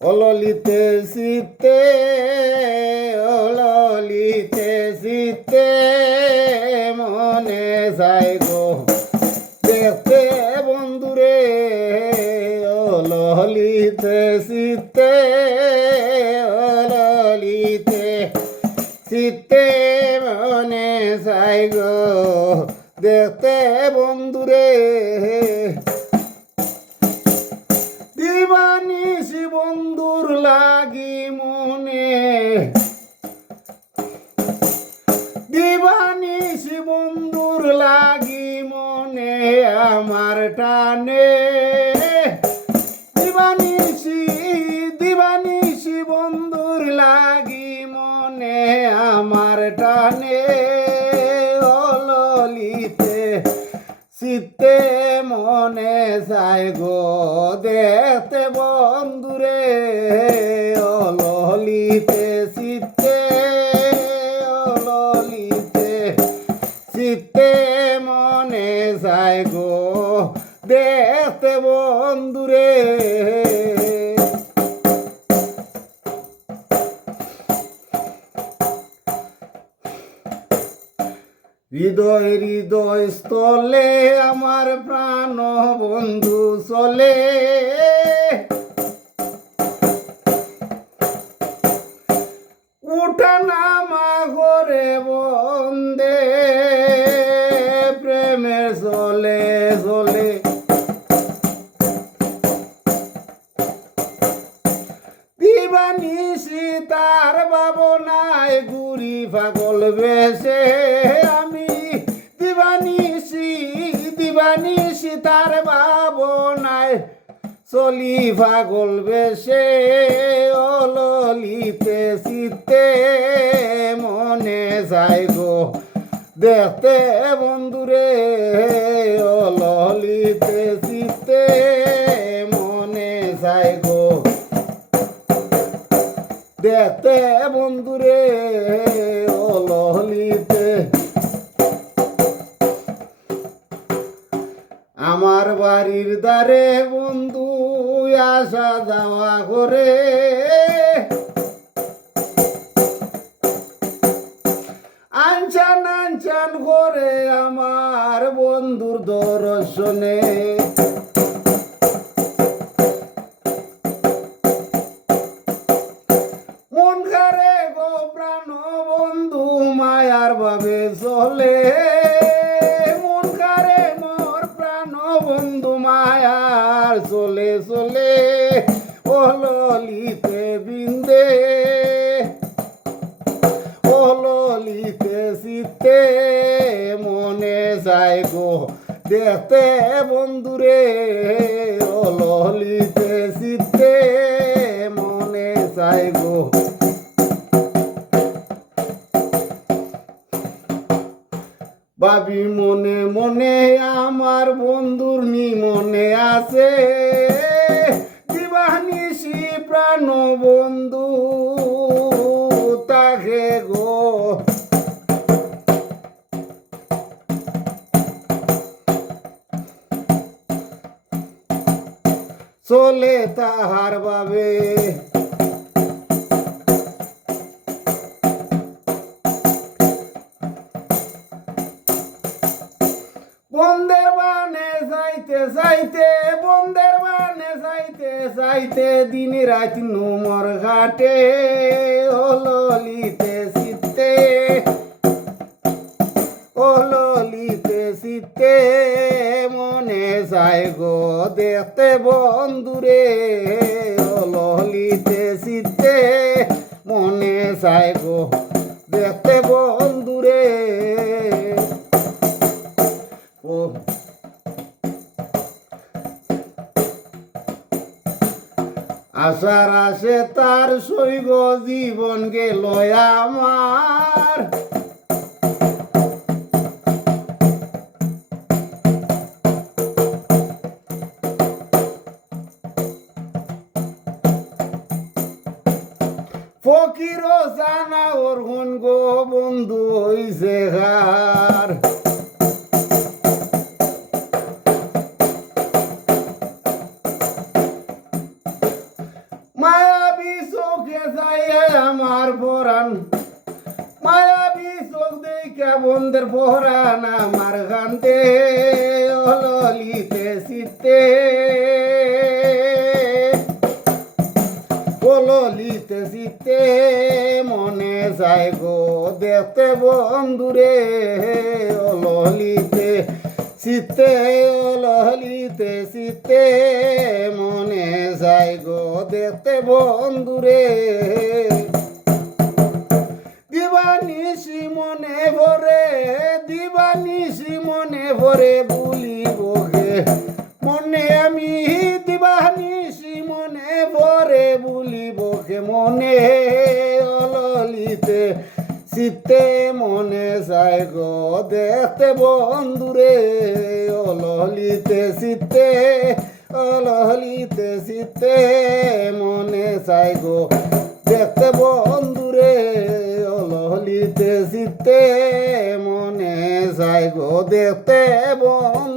অললিতে শীতে অললিতে শীতে মনে যায় গো দেখতে বন্ধুরে অললিতে শীতে অললিতে শীতে মনে যায় গো দেখতে বন্ধুরে দিবানিশি বন্ধুর লাগি মনে দিবানিশি বন্ধুর লাগি মনে আমার টানে দিবানিশি বন্ধুর লাগি মনে আমার টানে অললিতে শীতে মনে যায় গো দেখতে বন্ধুরে অললিতে শীতে অললিতে শীতে মনে যায় গো দেখতে বন্ধুরে হৃদয় হৃদয় স্থলে আমার প্রাণ বন্ধু চলে উঠা নামা করে বন্দে প্রেমে চলে চলে দিবানিশি তার ভাবনায় ঘুরি পাগল বেশে আমি দিবানিশি তার ভাবনায় চলি পাগল বেশে অললিতে শীতে মনে যায় গো দেখতে বন্ধুরে অললিতে শীতে মনে যায় গো দেখতে বন্ধুরে অললিতে আমার বাড়ির দ্বারে বন্ধু আসা যাওয়া করে আনচান করে আমার বন্ধুর দর্শনে মন করে গো প্রাণ বন্ধু মায়ার ভাবে চলে মন করে মোর প্রাণ বন্ধু মায়ার চলে চলে অললিতে বিন্দে অললিতে শীতে মনে যায় গো দেখতে বন্ধুরে অললিতে শীতে মনে যায় গো ভাবি মনে মনে আমার বন্ধুর নি মনে আছে দিবানিশি প্রাণ বন্ধু তাকে গো চলে তাহার ভাবে বন্ধের বানে যাইতে দিন রাত নুমর ঘাটে অললিতে শীতে অললিতে শীতে মনে যায় গো দেখতে বন্ধুরে অললিতে শীতে মনে যায় গো দেখতে বন্ধুরে ও আশার আসে তার সৈগ জীবন গেল আমার ফকির জানা ওর গুণ গো বন্ধু হইছে হার মায়া দিকে চাইয়ে আমার পরাণ মায়াবী চোখ দেখা বন্ধের পরাণ আমার কান্দে অললিতে চিত্তে ললিতে চিত্তে মনে যায় গো দেখতে বন্ধুরে ললিতে চিত্তে ললিতে চিত্তে মনে যায় গো দেখতে বন্ধুরে দিবানিশি মনে ভরে দিবানিশি মনে ভরে বলিব গে মনে আমি দিবানিশি মনে ভরে বলিব গে মনে অললিতে চিত্তে মনে যায় গো দেখতে বন্ধুরে অললিতে চিত্তে অললিতে চিত্তে মনে যায় গো দেখতে বন্ধুরে অললিতে চিত্তে মনে যায় গো দেখতে বন্ধু